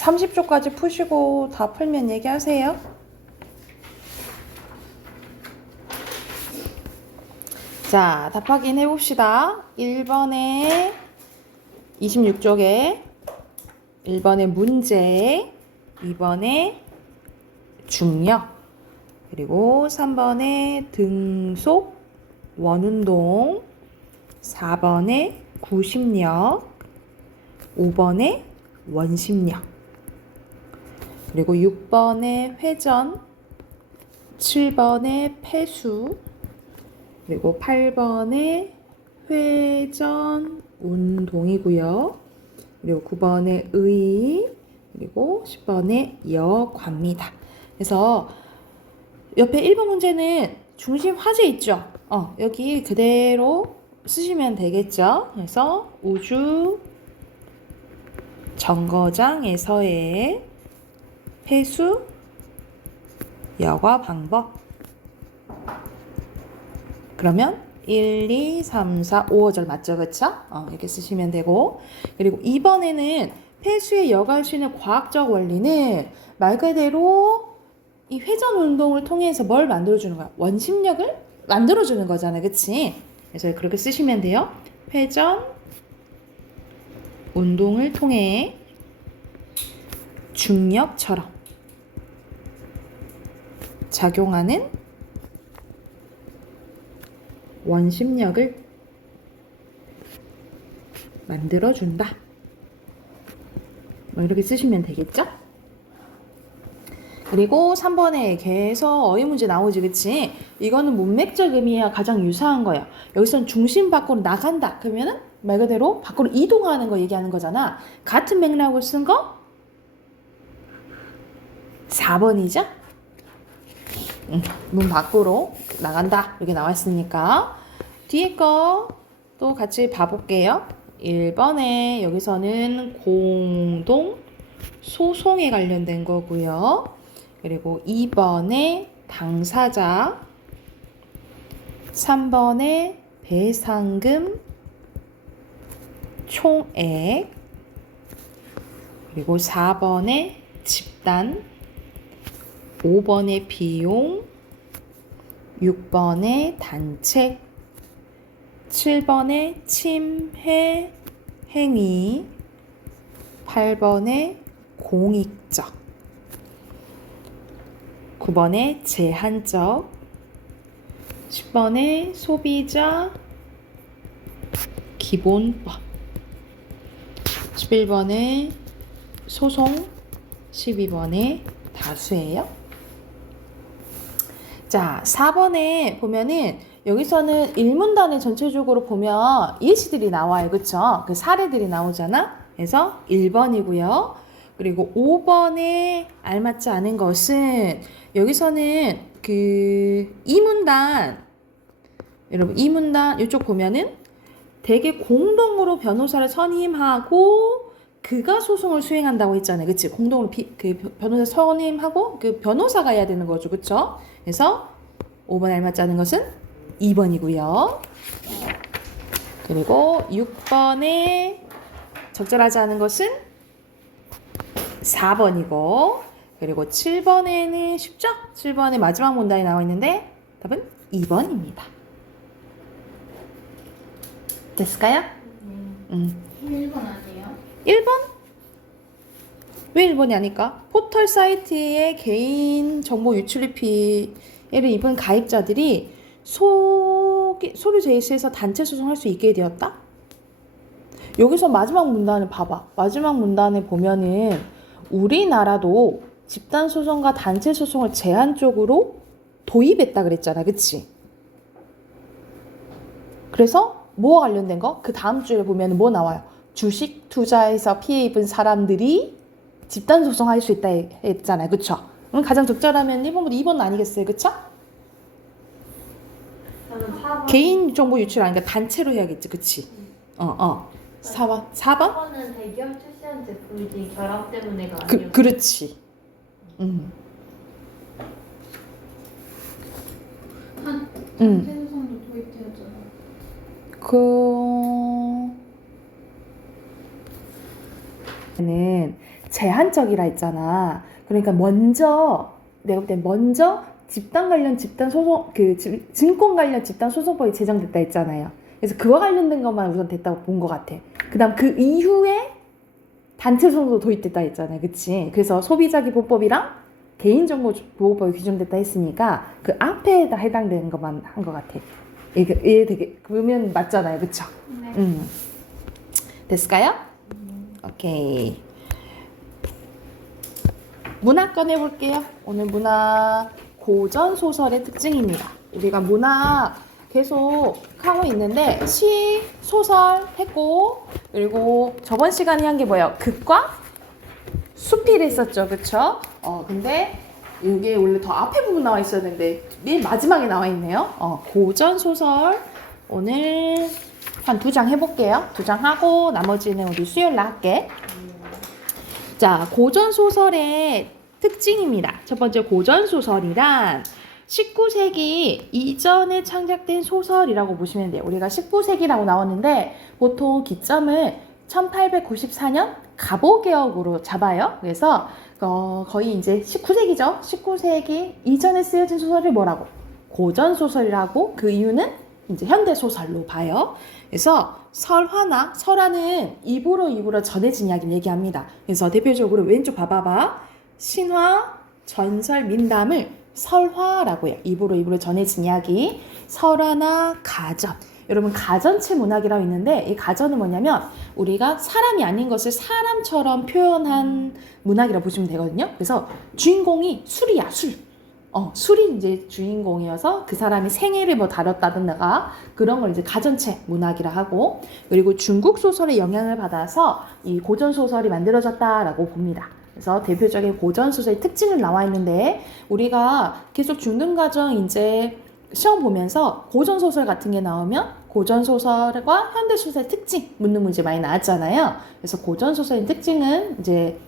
30초까지 푸시고 다 풀면 얘기하세요. 자, 답 확인해 봅시다. 1번에 26쪽에 1번에 문제, 2번에 중력, 그리고 3번에 등속, 원운동, 4번에 구심력, 5번에 원심력, 그리고 6번에 회전, 7번에 폐수, 그리고 8번에 회전 운동이고요. 그리고 9번에 의, 그리고 10번에 여과입니다. 그래서 옆에 1번 문제는 중심 화제 있죠? 여기 그대로 쓰시면 되겠죠? 그래서 우주 정거장에서의 폐수 여과 방법. 그러면 1, 2, 3, 4, 5어절 맞죠? 그쵸? 이렇게 쓰시면 되고. 그리고 2번에는 폐수에 여과할 수 있는 과학적 원리는 말 그대로 이 회전 운동을 통해서 뭘 만들어주는 거야? 원심력을 만들어주는 거잖아. 그치? 그래서 그렇게 쓰시면 돼요. 회전 운동을 통해 중력처럼 작용하는 원심력을 만들어준다. 뭐 이렇게 쓰시면 되겠죠? 그리고 3번에 계속 어휘 문제 나오지, 그치? 이거는 문맥적 의미와 가장 유사한 거야. 여기서는 중심 밖으로 나간다. 그러면은 말 그대로 밖으로 이동하는 거 얘기하는 거잖아. 같은 맥락을 쓴 거 4번이죠? 문 밖으로 나간다. 이렇게 나와 있으니까. 뒤에 거 또 같이 봐볼게요. 1번에 여기서는 공동 소송에 관련된 거고요. 그리고 2번에 당사자, 3번에 배상금 총액, 그리고 4번에 집단, 5번에 비용, 6번에 단체, 7번에 침해 행위, 8번에 공익적, 9번에 제한적, 10번에 소비자 기본법, 11번에 소송, 12번에 다수예요. 자, 4번에 보면은 여기서는 일문단에 전체적으로 보면 예시들이 나와요. 그쵸? 그 사례들이 나오잖아. 그래서 1번이고요. 그리고 5번에 알맞지 않은 것은 여기서는 그 이문단, 여러분 이문단 이쪽 보면은 대개 공동으로 변호사를 선임하고 그가 소송을 수행한다고 했잖아요. 그치? 공동으로 그 변호사 선임하고 그 변호사가 해야 되는 거죠. 그쵸? 그래서 5번 알맞지 않은 것은 2번이고요. 그리고 6번에 적절하지 않은 것은 4번이고, 그리고 7번에는 쉽죠? 7번에 마지막 문단이 나와 있는데 답은 2번입니다. 됐을까요? 1번 아니에요? 1번? 왜 1번이 아닐까? 포털 사이트의 개인 정보 유출 피해를 입은 가입자들이 서류 제시해서 단체 소송할 수 있게 되었다? 여기서 마지막 문단을 봐봐. 마지막 문단을 보면은 우리나라도 집단 소송과 단체 소송을 제한적으로 도입했다 그랬잖아. 그치? 그래서 뭐와 관련된 거? 그 다음 주에 보면 뭐 나와요? 주식 투자에서 피해 입은 사람들이 집단 소송할 수 있다 했잖아요. 그쵸? 그럼 가장 적절하면 1번보다 2번 아니겠어요? 그쵸? 저는 4번. 개인 정보 유출 아니니까 단체로 해야겠지. 그치? 4번? 4번? 4번은 대기업 출시한 제품이지 결함 때문에가 아니었어. 그렇지. 세소송도 도입되었잖아. 는 제한적이라 했잖아. 그러니까 내가 볼 때 먼저 집단 관련 집단 소송 증권 관련 집단 소송법이 제정됐다 했잖아요. 그래서 그와 관련된 것만 우선 됐다고 본 것 같아. 그다음 그 이후에 단체 소송도 도입됐다 했잖아요. 그치? 그래서 소비자기본법이랑 개인정보보호법이 규정됐다 했으니까 그 앞에다 해당되는 것만 한 것 같아. 이게 되게 그러면 맞잖아요. 그쵸? 네. 됐을까요? 오케이. 문학 꺼내볼게요. 오늘 문학 고전 소설의 특징입니다. 우리가 문학 계속 하고 있는데 시, 소설 했고 그리고 저번 시간에 한 게 뭐예요? 극과 수필 했었죠. 그쵸? 근데 이게 원래 더 앞에 부분 나와 있었는데 맨 마지막에 나와 있네요. 고전 소설 오늘 한 2장 해볼게요. 2장 하고 나머지는 우리 수요일 날 할게. 자, 고전 소설의 특징입니다. 첫 번째 고전 소설이란 19세기 이전에 창작된 소설이라고 보시면 돼요. 우리가 19세기라고 나왔는데 보통 기점을 1894년 갑오개혁으로 잡아요. 그래서 거의 이제 19세기죠. 19세기 이전에 쓰여진 소설을 뭐라고? 고전 소설이라고. 그 이유는 이제 현대 소설로 봐요. 그래서 설화는 입으로 전해진 이야기를 얘기합니다. 그래서 대표적으로 왼쪽 봐봐봐. 신화, 전설, 민담을 설화라고 해요. 입으로 전해진 이야기. 설화나 가전. 여러분 가전체 문학이라고 있는데 이 가전은 뭐냐면 우리가 사람이 아닌 것을 사람처럼 표현한 문학이라고 보시면 되거든요. 그래서 주인공이 술이야, 술. 술이 이제 주인공이어서 그 사람이 생애를 뭐 다뤘다든가 그런 걸 이제 가전체 문학이라 하고 그리고 중국 소설의 영향을 받아서 이 고전 소설이 만들어졌다라고 봅니다. 그래서 대표적인 고전 소설의 특징을 나와 있는데 우리가 계속 중등 과정 이제 시험 보면서 고전 소설 같은 게 나오면 고전 소설과 현대 소설의 특징 묻는 문제 많이 나왔잖아요. 그래서 고전 소설의 특징은 이제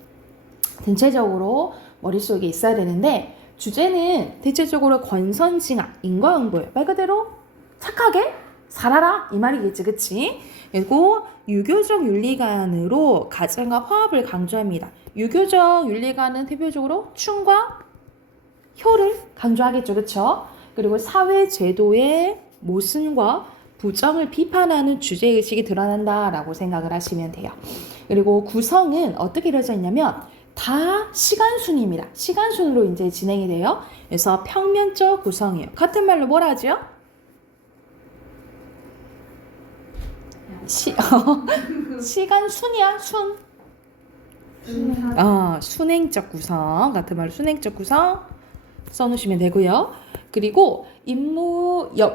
전체적으로 머릿속에 있어야 되는데 주제는 대체적으로 권선징악, 인과응보예요. 말 그대로 착하게 살아라 이 말이겠지, 그치? 그리고 유교적 윤리관으로 가정과 화합을 강조합니다. 유교적 윤리관은 대표적으로 충과 효를 강조하겠죠, 그쵸? 그리고 사회 제도의 모순과 부정을 비판하는 주제의식이 드러난다라고 생각을 하시면 돼요. 그리고 구성은 어떻게 이루어져 있냐면 다 시간순입니다. 시간순으로 이제 진행이 돼요. 그래서 평면적 구성이에요. 같은 말로 뭐라 하죠? 시간순이야, 순. 순행적 구성. 같은 말로 순행적 구성 써놓으시면 되고요. 그리고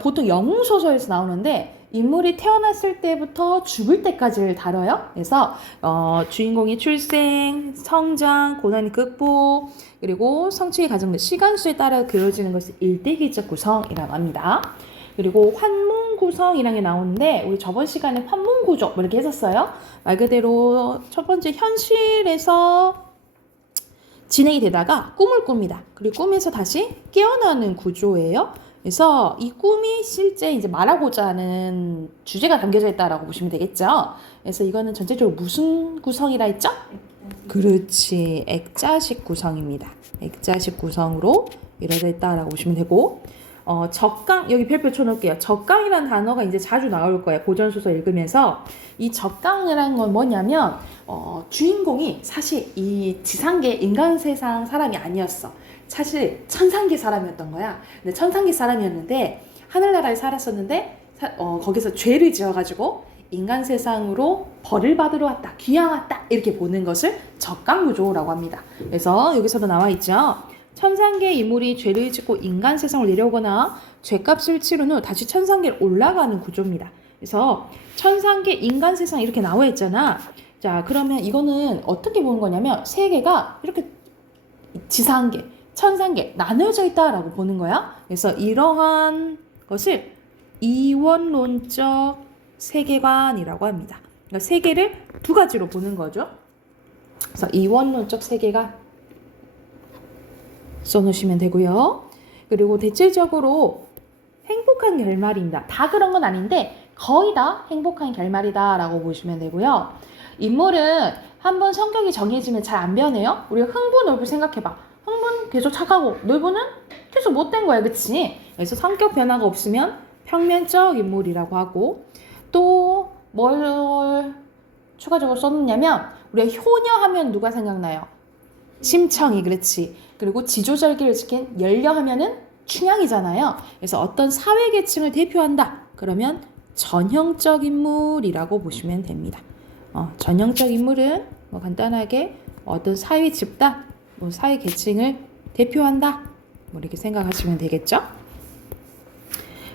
보통 영웅소설에서 나오는데 인물이 태어났을 때부터 죽을 때까지를 다뤄요. 그래서 주인공의 출생, 성장, 고난의 극복, 그리고 성취의 과정, 시간수에 따라 그려지는 것을 일대기적 구성이라고 합니다. 그리고 환문 구성이라는 게 나오는데 우리 저번 시간에 환문 구조 뭐 이렇게 했었어요. 말 그대로 첫 번째 현실에서 진행이 되다가 꿈을 꿉니다. 그리고 꿈에서 다시 깨어나는 구조예요. 그래서 이 꿈이 실제 이제 말하고자 하는 주제가 담겨져 있다라고 보시면 되겠죠. 그래서 이거는 전체적으로 무슨 구성이라 했죠? 그렇지. 액자식 구성입니다. 액자식 구성으로 이루어져 있다라고 보시면 되고 적강, 여기 별표 쳐놓을게요. 적강이라는 단어가 이제 자주 나올 거예요. 고전소설 읽으면서. 이 적강이라는 건 뭐냐면, 주인공이 사실 이 지상계 인간 세상 사람이 아니었어. 사실 천상계 사람이었던 거야. 근데 천상계 사람이었는데, 하늘나라에 살았었는데, 거기서 죄를 지어가지고, 인간 세상으로 벌을 받으러 왔다, 귀양 왔다, 이렇게 보는 것을 적강구조라고 합니다. 그래서 여기서도 나와 있죠. 천상계 인물이 죄를 짓고 인간 세상을 내려오거나 죄값을 치른 후 다시 천상계로 올라가는 구조입니다. 그래서 천상계 인간 세상 이렇게 나와 있잖아. 자, 그러면 이거는 어떻게 보는 거냐면 세계가 이렇게 지상계, 천상계 나눠져 있다라고 보는 거야. 그래서 이러한 것을 이원론적 세계관이라고 합니다. 그러니까 세계를 두 가지로 보는 거죠. 그래서 이원론적 세계관 써놓으시면 되고요. 그리고 대체적으로 행복한 결말입니다. 다 그런 건 아닌데 거의 다 행복한 결말이다 라고 보시면 되고요. 인물은 한번 성격이 정해지면 잘 안 변해요. 우리가 흥부, 놀부 생각해봐. 흥부는 계속 착하고 놀부는 계속 못된 거야, 그치? 그래서 성격 변화가 없으면 평면적 인물이라고 하고, 또 뭘 추가적으로 썼느냐면 우리가 효녀하면 누가 생각나요? 심청이, 그렇지. 그리고 지조절기를 지킨 연려하면은 춘향이잖아요. 그래서 어떤 사회계층을 대표한다. 그러면 전형적 인물이라고 보시면 됩니다. 전형적 인물은 뭐 간단하게 어떤 사회 집단, 뭐 사회 계층을 대표한다. 뭐 이렇게 생각하시면 되겠죠.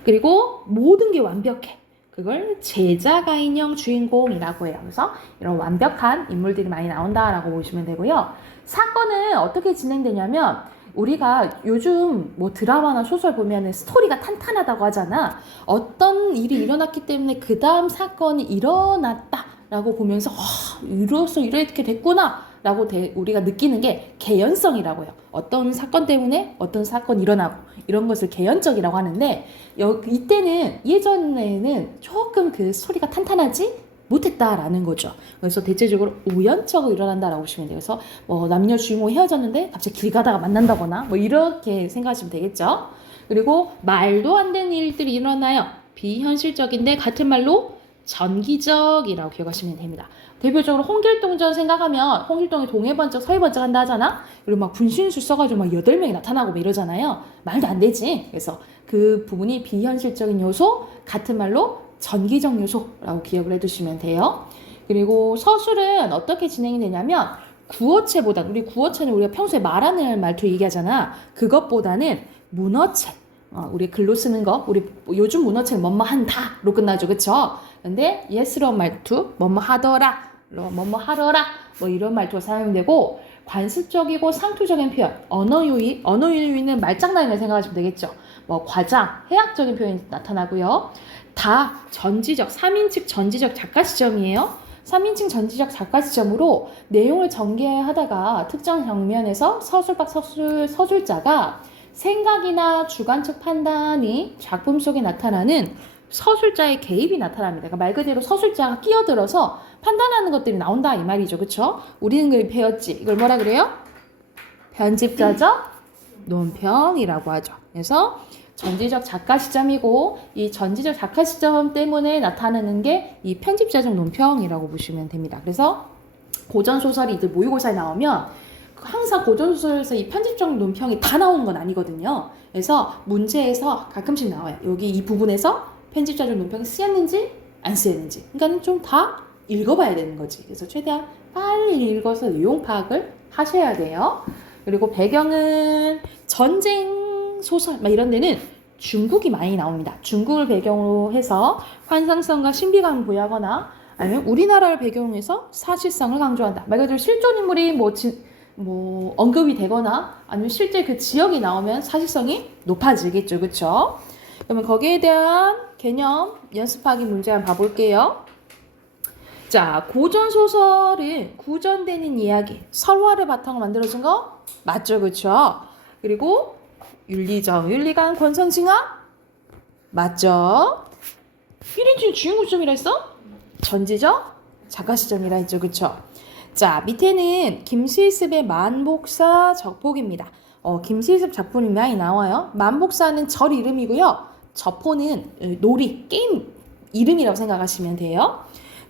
그리고 모든 게 완벽해. 그걸 제자가인형 주인공이라고 해요. 그래서 이런 완벽한 인물들이 많이 나온다라고 보시면 되고요. 사건은 어떻게 진행되냐면 우리가 요즘 뭐 드라마나 소설 보면은 스토리가 탄탄하다고 하잖아. 어떤 일이 일어났기 때문에 그 다음 사건이 일어났다라고 보면서 이로써 이렇게 됐구나 라고 우리가 느끼는 게 개연성이라고 해요. 어떤 사건 때문에 어떤 사건이 일어나고 이런 것을 개연적이라고 하는데 이때는 예전에는 조금 그 스토리가 탄탄하지 못했다라는 거죠. 그래서 대체적으로 우연적으로 일어난다라고 보시면 돼요. 그래서 뭐 남녀 주인공이 헤어졌는데 갑자기 길 가다가 만난다거나 뭐 이렇게 생각하시면 되겠죠. 그리고 말도 안 되는 일들이 일어나요. 비현실적인데 같은 말로 전기적이라고 기억하시면 됩니다. 대표적으로 홍길동전 생각하면 홍길동이 동해번쩍 서해번쩍 한다 하잖아. 그리고 막 분신술 써가지고 막 8명이 나타나고 막 이러잖아요. 말도 안 되지. 그래서 그 부분이 비현실적인 요소, 같은 말로 전기적 요소라고 기억을 해두시면 돼요. 그리고 서술은 어떻게 진행이 되냐면 구어체보다, 우리 구어체는 우리가 평소에 말하는 말투 얘기하잖아. 그것보다는 문어체, 우리 글로 쓰는 거, 우리 요즘 문어체는 뭐뭐 한다로 끝나죠, 그쵸? 근데 예스러운 말투, 뭐뭐 하더라, 뭐뭐 하더라, 뭐 이런 말투가 사용되고, 관습적이고 상투적인 표현, 언어유희는 말장난이라 생각하시면 되겠죠. 뭐 과장, 해학적인 표현이 나타나고요. 다 전지적, 3인칭 전지적 작가 시점이에요. 3인칭 전지적 작가 시점으로 내용을 전개하다가 특정 장면에서 서술자가 생각이나 주관적 판단이 작품 속에 나타나는 서술자의 개입이 나타납니다. 그러니까 말 그대로 서술자가 끼어들어서 판단하는 것들이 나온다 이 말이죠. 그쵸? 우리는 그걸 배웠지. 이걸 뭐라 그래요? 편집자적 논평이라고 하죠. 그래서 전지적 작가 시점이고 이 전지적 작가 시점 때문에 나타나는 게 이 편집자적 논평이라고 보시면 됩니다. 그래서 고전소설이 이들 모의고사에 나오면 항상 고전소설에서 이 편집적 논평이 다 나오는 건 아니거든요. 그래서 문제에서 가끔씩 나와요. 여기 이 부분에서 편집자적 논평이 쓰였는지 안 쓰였는지. 그러니까 좀 다 읽어봐야 되는 거지. 그래서 최대한 빨리 읽어서 내용 파악을 하셔야 돼요. 그리고 배경은 전쟁 소설 막 이런 데는 중국이 많이 나옵니다. 중국을 배경으로 해서 환상성과 신비감을 부여하거나 아니면 우리나라를 배경으로 해서 사실성을 강조한다. 말 그대로 실존 인물이 뭐 언급이 되거나 아니면 실제 그 지역이 나오면 사실성이 높아지겠죠. 그쵸? 그러면 거기에 대한 개념 연습하기 문제 한번 봐볼게요. 자, 고전소설은 구전되는 이야기, 설화를 바탕으로 만들어진 거 맞죠? 그쵸? 그리고 윤리관, 권선징악 맞죠? 1인칭 주인공 시점이라 했어? 전지적 작가 시점이라 했죠. 그쵸? 자, 밑에는 김실습의 만복사 적폭입니다. 김실습 작품이 많이 나와요. 만복사는 절 이름이고요. 저포는 놀이, 게임 이름이라고 생각하시면 돼요.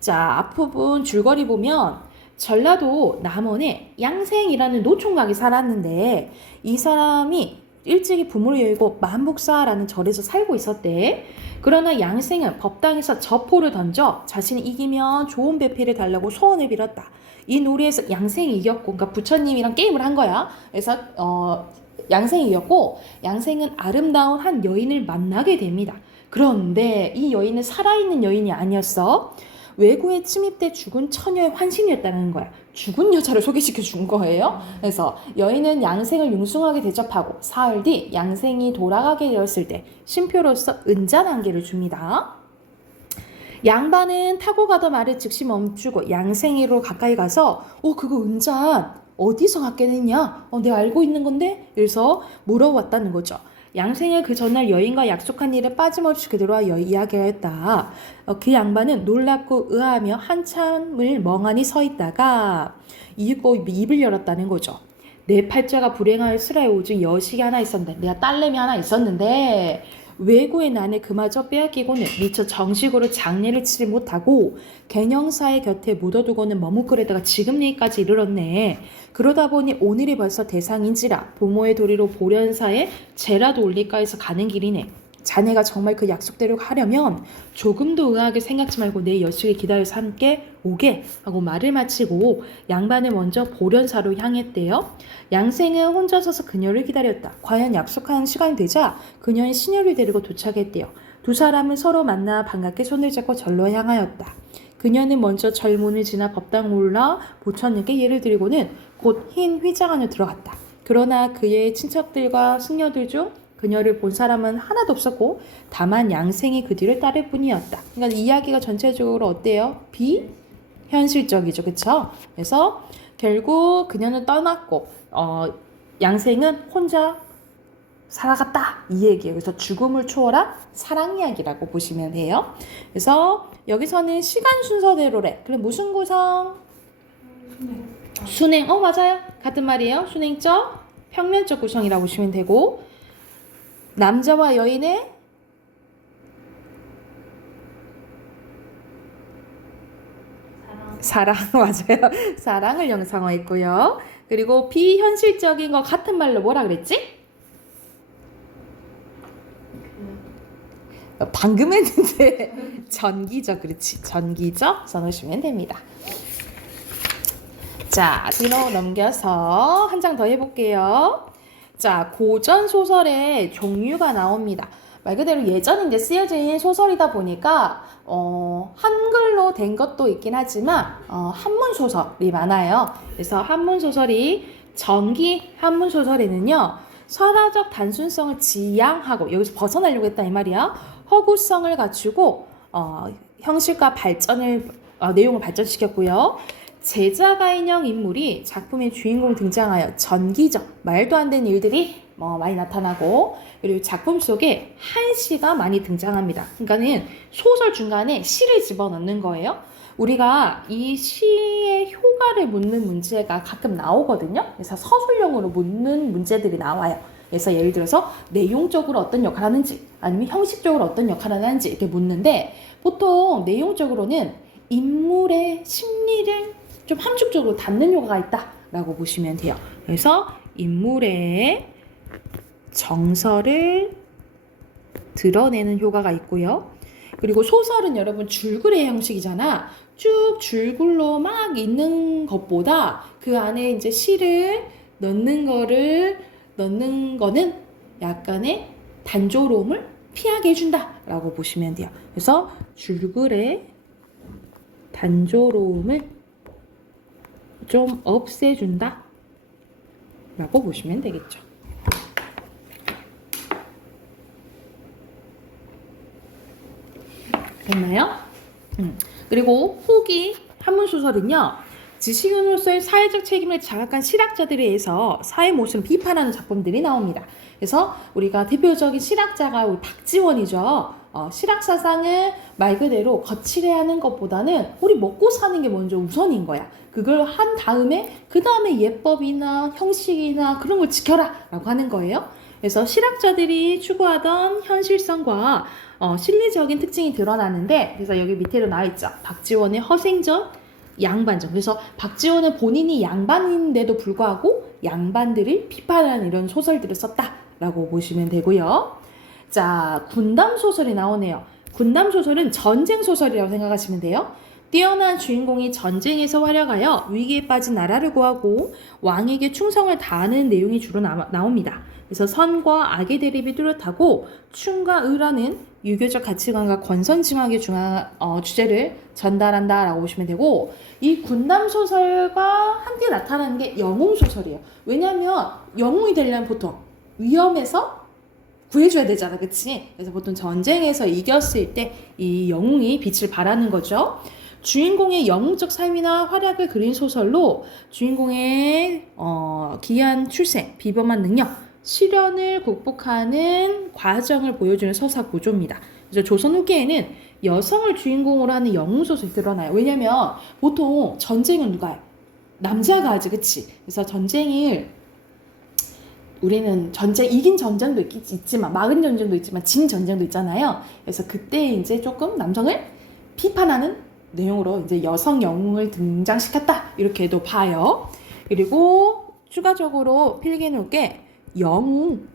자, 앞부분 줄거리 보면 전라도 남원에 양생이라는 노총각이 살았는데 이 사람이 일찍이 부모를 여의고 만복사라는 절에서 살고 있었대. 그러나 양생은 법당에서 저포를 던져 자신이 이기면 좋은 배필을 달라고 소원을 빌었다. 이 놀이에서 양생이 이겼고, 그러니까 부처님이랑 게임을 한 거야. 그래서 양생이 이겼고, 양생은 아름다운 한 여인을 만나게 됩니다. 그런데 이 여인은 살아있는 여인이 아니었어. 외구에 침입돼 죽은 처녀의 환신이었다는 거야. 죽은 여자를 소개시켜 준 거예요. 그래서 여인은 양생을 융숭하게 대접하고 사흘 뒤 양생이 돌아가게 되었을 때 신표로서 은잔 한 개를 줍니다. 양반은 타고 가던 말을 즉시 멈추고 양생이로 가까이 가서 그거 은잔 어디서 갖게 됐냐? 내가 알고 있는 건데? 그래서 물어봤다는 거죠. 양생은 그 전날 여인과 약속한 일을 빠짐없이 그대로 이야기하였다. 그 양반은 놀랍고 의아하며 한참을 멍하니 서 있다가 입을 열었다는 거죠. 내 팔자가 불행하였으라 오직 여식이 하나 있었는데, 내가 딸내미 하나 있었는데 외구의 난에 그마저 빼앗기고는 미처 정식으로 장례를 치지 못하고 갱형사의 곁에 묻어두고는 머뭇거리다가 지금 얘기까지 이르렀네. 그러다 보니 오늘이 벌써 대상인지라 부모의 도리로 보련사에 제라도 올릴까 해서 가는 길이네. 자네가 정말 그 약속대로 하려면 조금도 의아하게 생각지 말고 내 여식을 기다려서 함께 오게 하고 말을 마치고 양반은 먼저 보련사로 향했대요. 양생은 혼자 서서 그녀를 기다렸다. 과연 약속한 시간이 되자 그녀는 시녀를 데리고 도착했대요. 두 사람은 서로 만나 반갑게 손을 잡고 절로 향하였다. 그녀는 먼저 절문을 지나 법당 올라 보천님께 예를 드리고는 곧 흰 휘장 안으로 들어갔다. 그러나 그의 친척들과 승려들 중 그녀를 본 사람은 하나도 없었고 다만 양생이 그 뒤를 따를 뿐이었다. 그러니까 이야기가 전체적으로 어때요? 비현실적이죠. 그쵸? 그래서 결국 그녀는 떠났고 양생은 혼자 살아갔다 이 얘기예요. 그래서 죽음을 초월한 사랑 이야기라고 보시면 돼요. 그래서 여기서는 시간 순서대로래. 그럼 무슨 구성? 순행. 맞아요. 같은 말이에요. 순행적, 평면적 구성이라고 보시면 되고 남자와 여인의 사랑 맞아요. 사랑을 형상화했고요. 그리고 비현실적인 거 같은 말로 뭐라 그랬지? 방금 했는데 전기적. 그렇지. 전기적 써놓으시면 됩니다. 자, 뒤로 넘겨서 한 장 더 해볼게요. 자, 고전 소설의 종류가 나옵니다. 말 그대로 예전에 이제 쓰여진 소설이다 보니까 한글로 된 것도 있긴 하지만 한문 소설이 많아요. 그래서 한문 소설이 전기 한문 소설에는요 설화적 단순성을 지향하고 여기서 벗어나려고 했다 이 말이야. 허구성을 갖추고 형식과 발전을 내용을 발전시켰고요. 제자가 인형 인물이 작품의 주인공 등장하여 전기적 말도 안 되는 일들이 많이 나타나고 그리고 작품 속에 한시가 많이 등장합니다. 그러니까는 소설 중간에 시를 집어넣는 거예요. 우리가 이 시의 효과를 묻는 문제가 가끔 나오거든요. 그래서 서술형으로 묻는 문제들이 나와요. 그래서 예를 들어서 내용적으로 어떤 역할을 하는지 아니면 형식적으로 어떤 역할을 하는지 이렇게 묻는데 보통 내용적으로는 인물의 심리를 좀 함축적으로 담는 효과가 있다라고 보시면 돼요. 그래서 인물의 정서를 드러내는 효과가 있고요. 그리고 소설은 여러분 줄글의 형식이잖아. 쭉 줄글로 막 있는 것보다 그 안에 이제 시를 넣는 거는 약간의 단조로움을 피하게 해준다라고 보시면 돼요. 그래서 줄글의 단조로움을 좀 없애준다 라고 보시면 되겠죠. 됐나요? 그리고 후기 한문소설은요 지식인으로서의 사회적 책임을 자각한 실학자들에 의해서 사회 모습을 비판하는 작품들이 나옵니다. 그래서 우리가 대표적인 실학자가 우리 박지원이죠. 실학사상을 말 그대로 거칠해하는 것보다는 우리 먹고 사는 게 먼저 우선인 거야. 그걸 한 다음에 그 다음에 예법이나 형식이나 그런 걸 지켜라 라고 하는 거예요. 그래서 실학자들이 추구하던 현실성과 실리적인 특징이 드러나는데 그래서 여기 밑에로 나와 있죠. 박지원의 허생전, 양반전. 그래서 박지원은 본인이 양반인데도 불구하고 양반들을 비판하는 이런 소설들을 썼다라고 보시면 되고요. 자, 군담소설이 나오네요. 군담소설은 전쟁소설이라고 생각하시면 돼요. 뛰어난 주인공이 전쟁에서 활약하여 위기에 빠진 나라를 구하고 왕에게 충성을 다하는 내용이 주로 나옵니다. 그래서 선과 악의 대립이 뚜렷하고 충과 의라는 유교적 가치관과 권선징악의 주제를 전달한다라고 보시면 되고 이 군담소설과 함께 나타나는 게 영웅소설이에요. 왜냐하면 영웅이 되려면 보통 위험에서 구해줘야 되잖아, 그치? 그래서 보통 전쟁에서 이겼을 때 이 영웅이 빛을 발하는 거죠. 주인공의 영웅적 삶이나 활약을 그린 소설로 주인공의 기이한 출생, 비범한 능력, 시련을 극복하는 과정을 보여주는 서사 구조입니다. 그래서 조선 후기에는 여성을 주인공으로 하는 영웅소설이 드러나요. 왜냐면 보통 전쟁은 누가 해요? 남자가 하지, 그치? 그래서 전쟁을 우리는 이긴 전쟁도 있지만, 막은 전쟁도 있지만, 진 전쟁도 있잖아요. 그래서 그때 이제 조금 남성을 비판하는 내용으로 이제 여성 영웅을 등장시켰다. 이렇게도 봐요. 그리고 추가적으로 필기해 놓을 게 영웅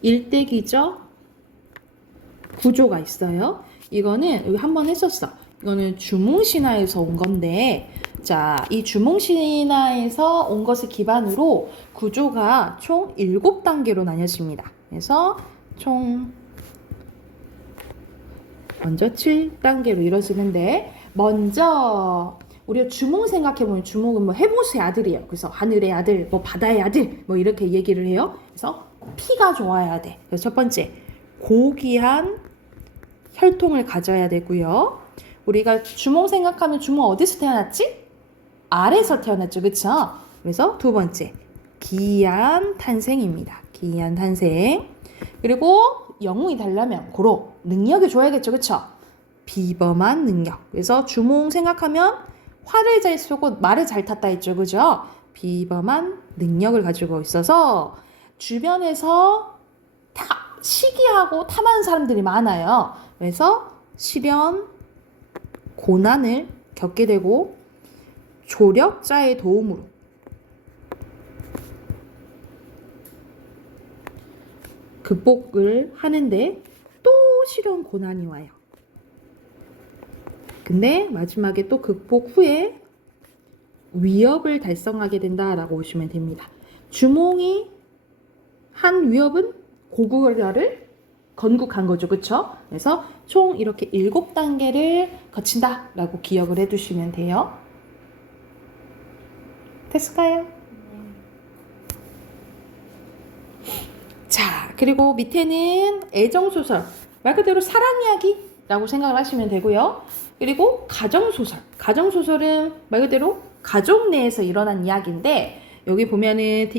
일대기적 구조가 있어요. 이거는 여기 한번 했었어. 이거는 주몽신화에서 온 건데, 자, 이 주몽신화에서 온 것을 기반으로 구조가 총 7단계로 나뉘어집니다. 그래서 총 먼저 7단계로 이루어지는데, 먼저 우리가 주몽 생각해보면 주몽은 뭐 해보수의 아들이에요. 그래서 하늘의 아들, 뭐 바다의 아들, 뭐 이렇게 얘기를 해요. 그래서 피가 좋아야 돼. 그래서 첫 번째, 고귀한 혈통을 가져야 되고요. 우리가 주몽 생각하면 주몽 어디서 태어났지? 알에서 태어났죠, 그쵸? 그래서 두 번째, 기이한 탄생입니다. 기이한 탄생. 그리고 영웅이 되려면 고로 능력이 줘야겠죠, 그쵸? 비범한 능력. 그래서 주몽 생각하면 활을 잘 쏘고 말을 잘 탔다 했죠, 그죠? 비범한 능력을 가지고 있어서 주변에서 시기하고 탐하는 사람들이 많아요. 그래서 시련, 고난을 겪게 되고 조력자의 도움으로 극복을 하는데 또 시련, 고난이 와요. 근데 마지막에 또 극복 후에 위협을 달성하게 된다라고 보시면 됩니다. 주몽이 한 위협은 고구려를 건국한 거죠, 그쵸? 그래서 총 이렇게 7단계를 거친다라고 기억을 해두시면 돼요. 됐을까요? 자, 그리고 밑에는 애정소설, 말 그대로 사랑 이야기라고 생각을 하시면 되고요. 그리고 가정소설, 가정소설은 말 그대로 가족 내에서 일어난 이야기인데, 여기 보면은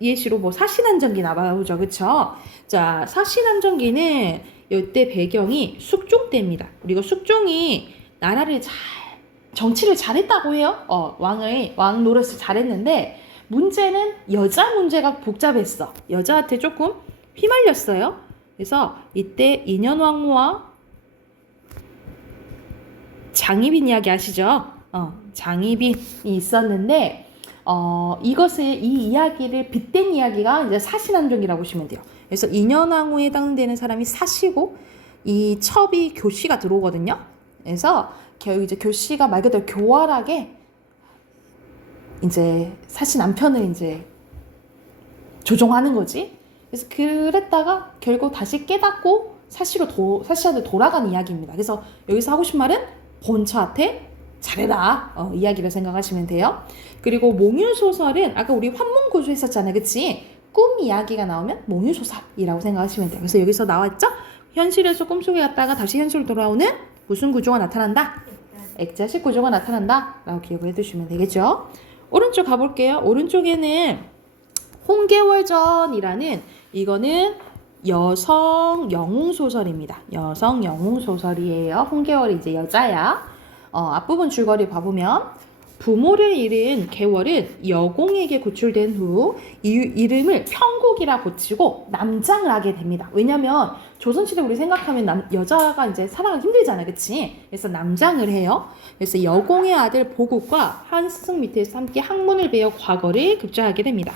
예시로 뭐 사신안전기 나오죠, 그쵸? 자, 사신안전기는 이때 배경이 숙종 때입니다. 우리가 숙종이 나라를 정치를 잘했다고 해요. 왕 노릇을 잘했는데, 문제는 여자 문제가 복잡했어. 여자한테 조금 휘말렸어요. 그래서 이때 인현왕후와 장희빈 이야기 아시죠? 장희빈이 있었는데, 이 이야기를 빗댄 이야기가 이제 사신안전기라고 보시면 돼요. 그래서 인현왕후에 해당되는 사람이 사시고, 이 첩이 교씨가 들어오거든요. 그래서 이제 교씨가 말 그대로 교활하게 이제 사시 남편을 이제 조종하는 거지. 그래서 그랬다가 결국 다시 깨닫고 사시한테 돌아간 이야기입니다. 그래서 여기서 하고 싶은 말은 본처한테 잘해라, 이야기를 생각하시면 돼요. 그리고 몽유소설은 아까 우리 환문구조 했었잖아요, 그치? 꿈 이야기가 나오면 몽유소설이라고 생각하시면 돼요. 그래서 여기서 나왔죠? 현실에서 꿈속에 갔다가 다시 현실로 돌아오는 무슨 구조가 나타난다? 액자식 구조가 나타난다 라고 기억을 해두시면 되겠죠. 오른쪽 가볼게요. 오른쪽에는 홍계월전이라는, 이거는 여성 영웅 소설입니다. 여성 영웅 소설이에요. 홍계월이 이제 여자야. 앞부분 줄거리 봐보면, 부모를 잃은 계월은 여공에게 구출된 후 이름을 평국이라 고치고 남장을 하게 됩니다. 왜냐면 조선시대 우리 생각하면 여자가 이제 살아가기 힘들잖아요, 그치? 그래서 남장을 해요. 그래서 여공의 아들 보국과 한 스승 밑에서 함께 학문을 배워 과거를 급제하게 됩니다.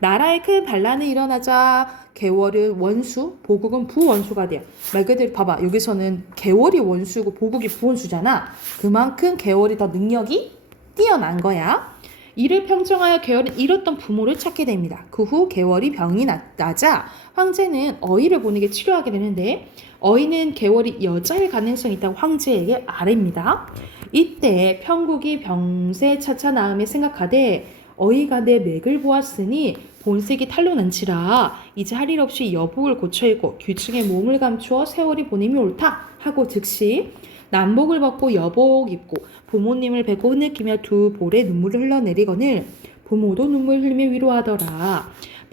나라에 큰 반란이 일어나자 계월은 원수, 보국은 부원수가 돼요. 말 그대로 봐봐, 여기서는 계월이 원수고 보국이 부원수잖아. 그만큼 계월이 더 능력이 뛰어난 거야. 이를 평정하여 계월은 잃었던 부모를 찾게 됩니다. 그 후 계월이 병이 나자 황제는 어이를 보내게 치료하게 되는데, 어이는 계월이 여자일 가능성이 있다고 황제에게 아뢰입니다. 이때 평국이 병세 차차 나음에 생각하되, 어이가 내 맥을 보았으니 본색이 탈로 난치라 이제 할 일 없이 여복을 고쳐 입고 규칙에 몸을 감추어 세월이 보냄이 옳다 하고 즉시 남복을 벗고 여복 입고 부모님을 뵙고 흐느끼며 두 볼에 눈물을 흘러내리거늘 부모도 눈물 흘리며 위로하더라.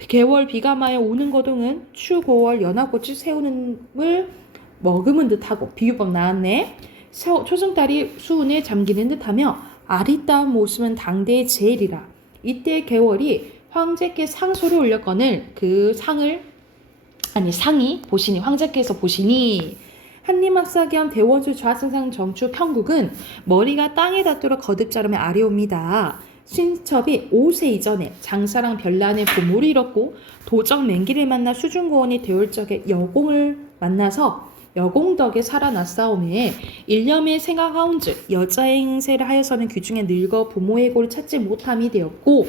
개월 비가 마여 오는 거동은 추고월 연합꽃이 새우는을 머금은 듯하고 비유법 나왔네. 초승달이 수운에 잠기는 듯하며 아리따운 모습은 당대의 제일이라. 이때 개월이 황제께 상소를 올렸거늘 그 상이 보시니 황제께서 보시니 한림학사 겸 대원수 좌승상 정추 평국은 머리가 땅에 닿도록 거듭 자르며 아래옵니다. 신첩이 5세 이전에 장사랑 별난의 부모를 잃었고 도적 맹기를 만나 수중고원이 되올 적에 여공을 만나서 여공 덕에 살아났사오매 일념에 생각하온즉 여자의 행세를 하여서는 규중에 늙어 부모의 골을 찾지 못함이 되었고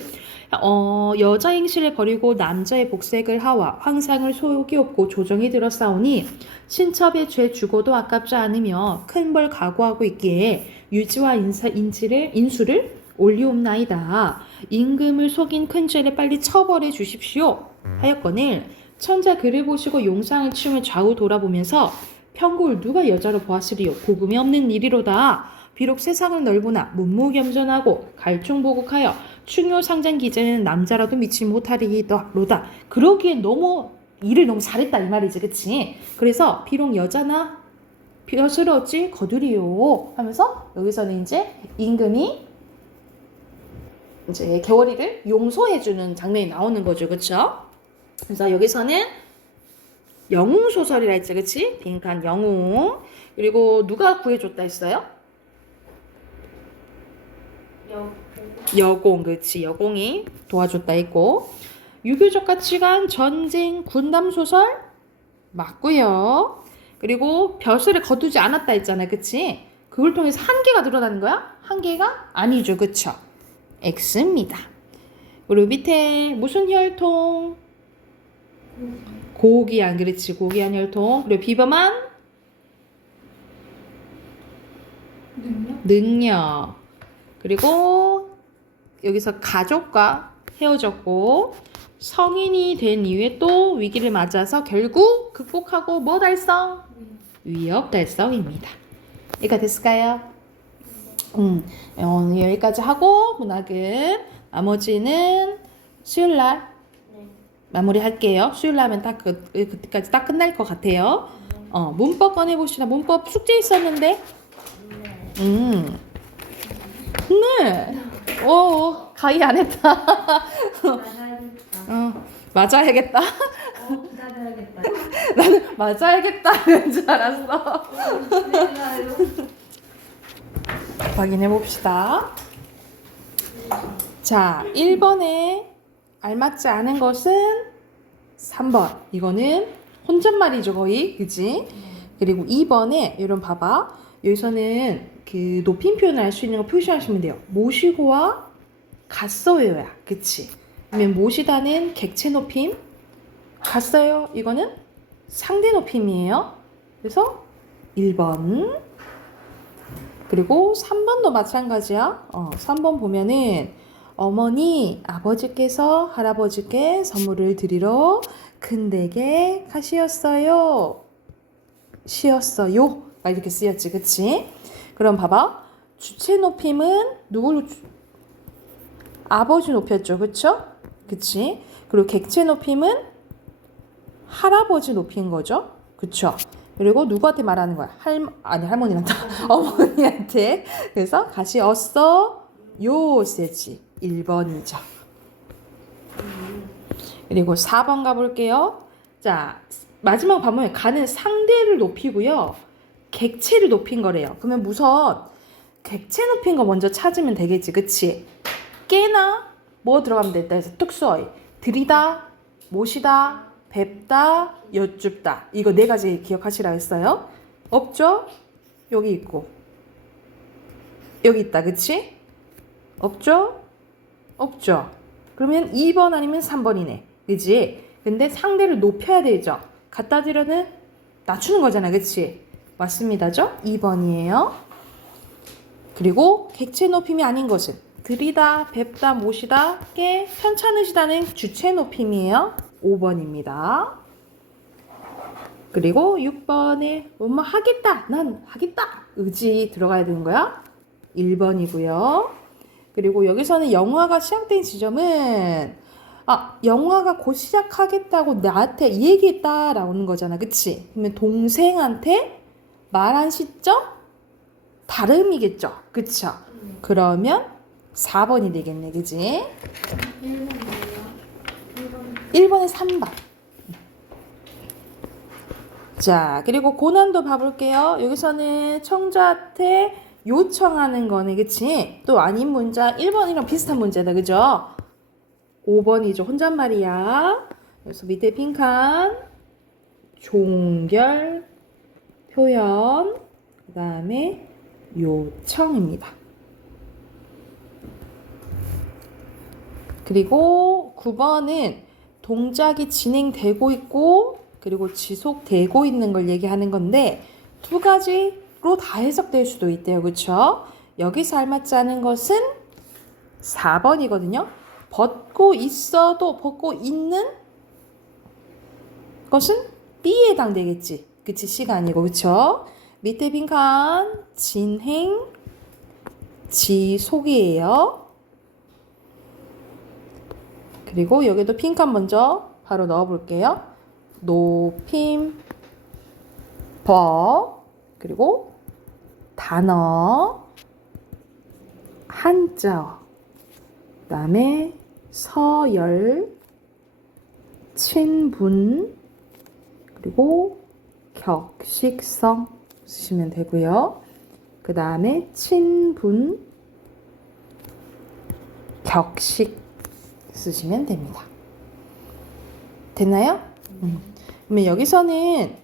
여자 행실을 버리고 남자의 복색을 하와 황상을 소욕이 없고 조정이 들었사오니 신첩의 죄 죽어도 아깝지 않으며 큰 벌 각오하고 있기에 유지와 인수를 올리옵나이다. 임금을 속인 큰 죄를 빨리 처벌해 주십시오 하였거늘 천자 그를 보시고 용상을 치우며 좌우 돌아보면서 평국을 누가 여자로 보았으리요 고금이 없는 일이로다. 비록 세상은 넓으나 문무겸전하고 갈충보국하여 충효상장 기재는 남자라도 믿지 못하리로다. 그러기엔 일을 너무 잘했다 이 말이지, 그치? 그래서 비록 여자나 벼슬을 어찌 거두리요 하면서 여기서는 이제 임금이 이제 개월이를 용서해주는 장면이 나오는 거죠, 그쵸? 그래서 여기서는 영웅 소설이라 했지, 그치? 빈칸 영웅. 그리고 누가 구해줬다 했어요? 여공, 그치? 여공이 도와줬다 했고. 유교적 가치관, 전쟁, 군담 소설 맞고요. 그리고 벼슬을 거두지 않았다 했잖아요, 그치? 그걸 통해서 한계가 늘어나는 거야? 한계가 아니죠, 그쵸? X입니다. 그리고 밑에 무슨 혈통? 고귀한, 그렇지, 고귀한 혈통. 그리고 비범한 능력. 그리고 여기서 가족과 헤어졌고 성인이 된 이후에 또 위기를 맞아서 결국 극복하고 뭐 달성? 위협 달성입니다. 이거 됐을까요? 오늘 여기까지 하고 문학은 나머지는 수요일날 마무리할게요. 수요일날 하면 딱 그때까지 딱 끝날 것 같아요. 문법 꺼내봅시다. 문법 숙제 있었는데. 네. 가위 안 했다. 맞아야겠다. 기다려야겠다. 나는 맞아야겠다는 줄 알았어. 확인해 봅시다. 자, 1번에 알맞지 않은 것은 3번. 이거는 혼잣말이죠, 거의. 그치? 그리고 2번에, 이런 봐봐. 여기서는 그 높임 표현을 알 수 있는 거 표시하시면 돼요. 모시고와 갔어요야. 그치? 그러면 모시다는 객체 높임, 갔어요. 이거는 상대 높임이에요. 그래서 1번. 그리고 3번도 마찬가지야. 3번 보면은 어머니, 아버지께서 할아버지께 선물을 드리러 큰댁에 가시었어요. 쉬었어요. 이렇게 쓰였지, 그치? 그럼 봐봐. 주체 높임은 누굴 아버지 높였죠, 그쵸? 그치? 그리고 객체 높임은 할아버지 높인 거죠, 그쵸? 그리고 누구한테 말하는 거야? 할머니한테, 어머니한테. 그래서 가시었어 요 쓰지. 1번이죠. 그리고 4번 가볼게요. 자, 마지막 봐보면 가는 상대를 높이고요. 객체를 높인 거래요. 그러면 우선 객체 높인 거 먼저 찾으면 되겠지, 그치? 깨나 뭐 들어가면 됐다 해서 특수어휘. 들이다, 모시다, 뵙다, 여쭙다. 이거 4가지 기억하시라 했어요. 없죠? 여기 있고 여기 있다, 그치? 없죠? 없죠? 그러면 2번 아니면 3번이네, 그치? 근데 상대를 높여야 되죠. 갖다 드려는 낮추는 거잖아, 그치? 맞습니다죠? 2번이에요. 그리고 객체 높임이 아닌 것은 들이다, 뵙다, 모시다, 꽤 편찮으시다는 주체 높임이에요. 5번입니다. 그리고 6번에 엄마 하겠다, 난 하겠다, 의지 들어가야 되는 거야. 1번이고요. 그리고 여기서는 영화가 시작된 지점은 영화가 곧 시작하겠다고 나한테 얘기했다 라는 거잖아. 그치? 그러면 동생한테 말한 시점? 다름이겠죠? 그쵸? 그러면 4번이 되겠네. 그치? 1번 뭐야? 1번은 3번. 자, 그리고 고난도 봐볼게요. 여기서는 청자한테 요청하는 거네. 그치? 또 아닌 문자 1번이랑 비슷한 문제다. 그죠? 5번이죠. 혼잣말이야. 그래서 밑에 빈칸 종결 표현 그 다음에 요청입니다. 그리고 9번은 동작이 진행되고 있고 그리고 지속되고 있는 걸 얘기하는 건데 두 가지로 다 해석될 수도 있대요. 그쵸? 여기서 알맞지 않은 것은 4번이거든요. 벗고 있어도 벗고 있는 것은 B에 해당되겠지. 그치? C가 아니고. 그쵸? 밑에 빈칸 진행 지속이에요. 그리고 여기도 빈칸 먼저 바로 넣어 볼게요. 높임 법 그리고 단어 한자 그 다음에 서열 친분 그리고 격식성 쓰시면 되고요. 그 다음에 친분 격식 쓰시면 됩니다. 됐나요? 그러면 여기서는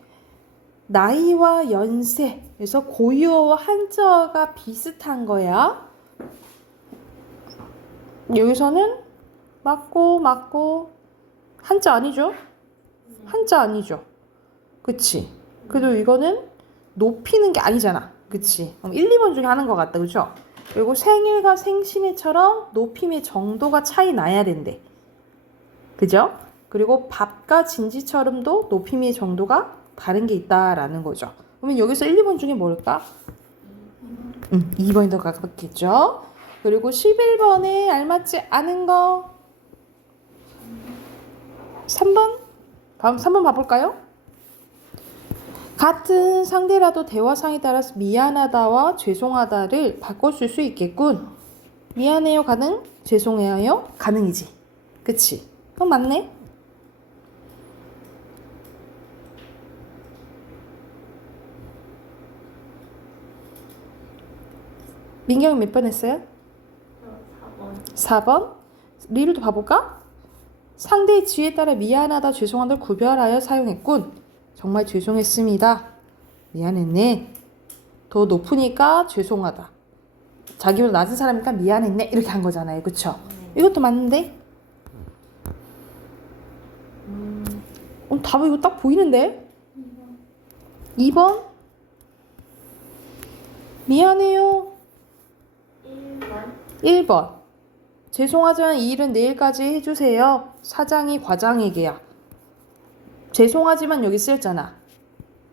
나이와 연세 그래서 고유어와 한자어가 비슷한 거야. 여기서는 맞고 한자 아니죠? 한자 아니죠? 그치? 그래도 이거는 높이는 게 아니잖아. 그치? 그럼 1, 2번 중에 하는 것 같다. 그쵸? 그리고 생일과 생신일처럼 높임의 정도가 차이 나야 된대. 그죠? 그리고 밥과 진지처럼도 높임의 정도가 다른 게 있다라는 거죠. 그러면 여기서 1, 2번 중에 뭘까? 2번이 더 가깝겠죠? 그리고 11번에 알맞지 않은 거 3번? 다음 3번 봐볼까요? 같은 상대라도 대화상에 따라서 미안하다와 죄송하다를 바꿔줄 수 있겠군. 미안해요 가능? 죄송해요 가능이지. 그치? 그럼 맞네? 민경이 몇 번 했어요? 4번. 4번? 리루도 봐볼까? 상대의 지위에 따라 미안하다, 죄송하다를 구별하여 사용했군. 정말 죄송했습니다. 미안했네. 더 높으니까 죄송하다. 자기보다 낮은 사람이니까 미안했네. 이렇게 한 거잖아요. 그쵸? 이것도 맞는데? 답이 이거 딱 보이는데? 2번? 미안해요. 1번. 1번. 죄송하지만 이 일은 내일까지 해주세요. 사장이 과장에게야. 죄송하지만 여기 쓰였잖아.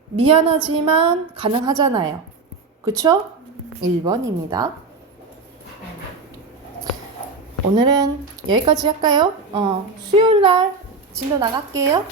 미안하지만 가능하잖아요. 그쵸? 1번입니다. 오늘은 여기까지 할까요? 수요일날 진도 나갈게요.